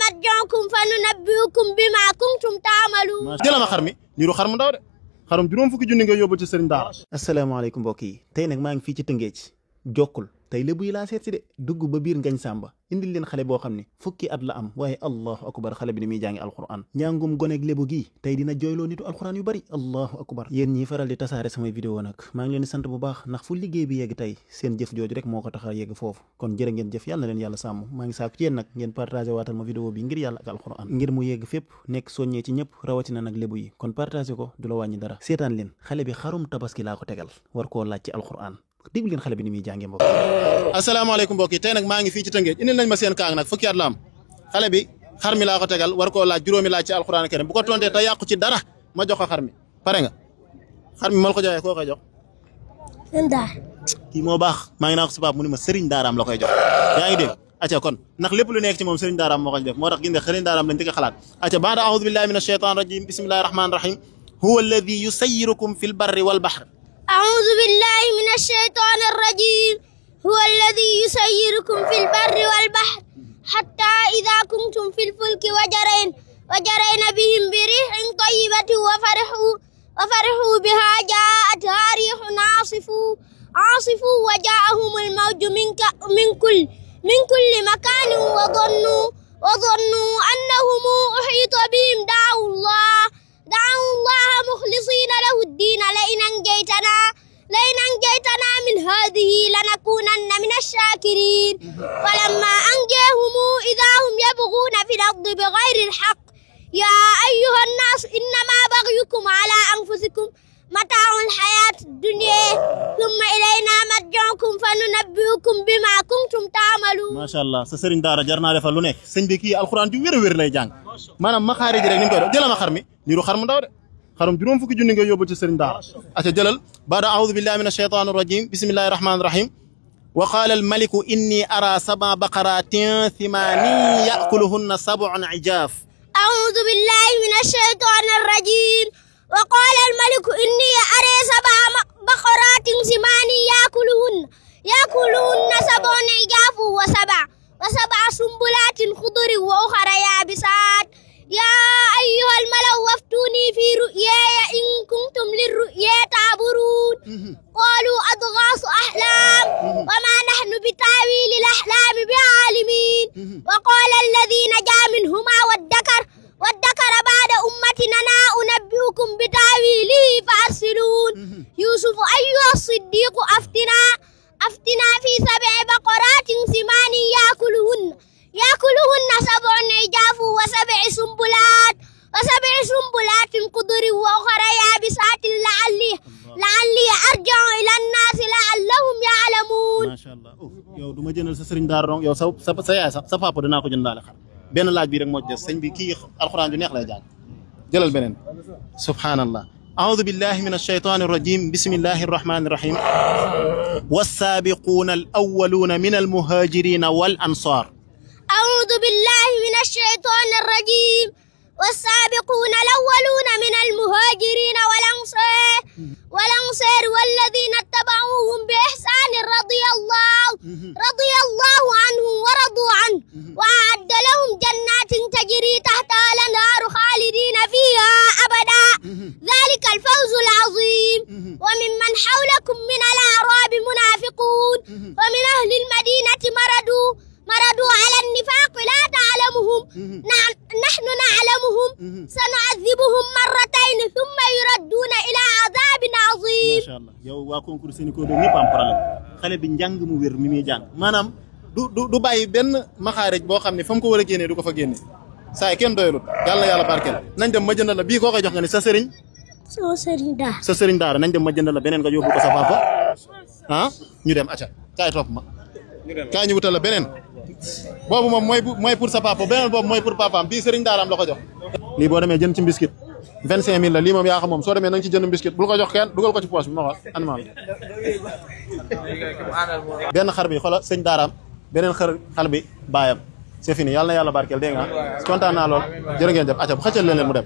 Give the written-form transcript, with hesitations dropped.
مرجعكم فننبئكم بما كنتم تعملون. jëlama xar mi niru xar mu ndaw de xarum juróom fukki junni nga yóbbul ci sëriñ daara. asalaamaaleykum mbokk yi tey nag maa ngi fii ci Tëngéej jokkul tey lébu yi laa seet si de dugg ba biir ngañ sàmba indil leen xale boo xam ne fukki at la am waaye allahu akbar xale bi ni muy jàngi alquran njàngum goneeg lébu gii tey dina jooyloo nitu alquran yu bari allahu akbar yéen ñi faral di tasaare samay vidéo nag maa ngi leen di sant bu baax ndax fu liggéey bi yegg tey seen jëf jooju rek moo ko tax a yegg foofu kon jërë ngeen jëf yàlla na leen yàlla sàmm maa ngi saaku ci yéen nag ngeen partagé waatal ma vidéo bi ngir yàlla ak alquran ngir mu yegg fépp nekk soññee ci ñëpp rawatina nag lébu yi kon partagé ko du la wàññi dara seetaan leen xale bi xarum tabaski laa ko tegal war koo laaj ci alquran déglu leen xale bi ni muy jàngee mbokk. asalaamaaleykum mbokk yi tey nag maa ngi fii ci Tëngéej indil nañ ma seen kaang nag fukki at la am xale bi xar mi laa ko tegal war koo laaj juróomi laaj ci alxuraan karim bu ko tontee te yàqu ci dara ma jox ko xar mi pare nga xar mi ma la ko joxee koo koy jox. sëriñ daara. kii moo baax maa ngi naa ko si baab mu ni ma sëriñ daaraam la koy jox yaa ngi dégg acca kon ndax lépp lu nekk ci moom sëriñ daaraam moo koy def moo tax gis nga sëriñ daaraam lañ dëgg xalaat acca baada aoudu billahi min ashaytan rajim bismillahi rahmani rahim huwa alladi yusayyirukum fil barri wal bahr. أعوذ بالله من الشيطان الرجيم هو الذي يسيركم في البر والبحر حتى إذا كنتم في الفلك وجرين بهم بريح طيبة وفرحوا بها جاءتها ريح عاصف وجاءهم الموج من كل مكان وظنوا أنهم أحيط بهم دعوا الله مخلصين له الدين لئن أنجيتنا من هذه لنكونن من الشاكرين فلما أنجاهم إذا هم يبغون في الأرض بغير الحق يا أيها الناس إنما بغيكم على أنفسكم متاع الحياة الدنيا ثم إلينا مرجعكم فننبئكم بما كنتم تعملون. ما شاء الله sa sëriñ daara jar naa defal lu nekk sëñ bi kii alxuraan ju wér lay jàng maanaam maxaari ji rek ni mu koy def jëlama xar mi niru xar mu ndaw de xarum juróom fukki junni nga yóbbul ci sëriñ daara aca jëlal baada aoudu billahi min ashaytan rajim bismillahi rahmani rahim wa qala al maliku inni ara sab'a baqaratin thimanin ya'kuluhunna sab'un ijaf. aoudu billahi min ashaytan rajim wa qala al maliku inni ara sab'a baqaratin thimanin ya'kuluhunna sab'un ijaf wa sab'a sumbulatin khudri wa ukhra yabisat. يا أيها الملأ وافتوني في رؤياي إن كنتم للرؤيا تعبرون قالوا أضغاث أحلام وما نحن بتأويل الأحلام بعالمين وقال الذي نجا منهما وادكر بعد أمتنا أنبئكم بتأويله فأرسلون يوسف أيها الصديق أفتنا في 7 بقرات ثمان يأكلهن 7 عجاف و7 سنبلات خضر وأخرى يابسات لعلي أرجع إلى الناس لعلهم يعلمون. ما شاء الله yow du ma jëndal sa sëriñ daara yow sa yaay sa papa dinaa ko jëndaale xar benn laaj bi rek moo ci des sëñ bi kii alxuraan ju neex lay jàng jëlal beneen subhanallah أعوذ بالله من الشيطان الرجيم بسم الله الرحمن الرحيم والسابقون الأولون من المهاجرين والأنصار. أعوذ بالله من الشيطان الرجيم والسابقون الأولون من المهاجرين والأنصار والذين اتبعوهم بإحسان رضي الله عنهم ورضوا عنه وأعد لهم جنات تجري تحتها الأنهار خالدين فيها أبدا ذلك الفوز العظيم. وممن حولكم من الأعراب منافقون ومن أهل المدينة مردوا على النفاق لا تعلمهم نحن نعلمهم سنعذبهم مرتين ثم يردون إلى عذاب عظيم. ما شاء الله yow waa concours Sénégal do ñëpp am problème xale bi njàng mu wér mi muy jàng maanaam du bàyyi benn maxaarij boo xam ne fa mu ko war a génnee du ko fa génne saa yi kenn doyul yàlla yàlla barkeel nañ dem ma jëndal la bii koo koy jox nga ne sa sëriñ. sa sëriñ daara nañ dem ma jëndal la beneen nga yóbbu ko sa papa ah ñu dem acca kaay topp ma kaay ñu wutal la beneen boobu moom mooy pour sa papa beneen boobu mooy pour papaam bii sëriñ daaraam la ko jox. lii boo demee jënd ci biscuit 25000 la lii moom yaa xam moom soo demee na nga ci jënd biscuit bul ko jox kenn dugal ko ci poche bi ma xool animal benn xar bi xoolal sëñ daaraam beneen xar bi baayam c'est fini yàlla na yàlla barkeel dégg nga kontaan naa lool jërë ngeen jëf acca bu xëccal leen mu dem.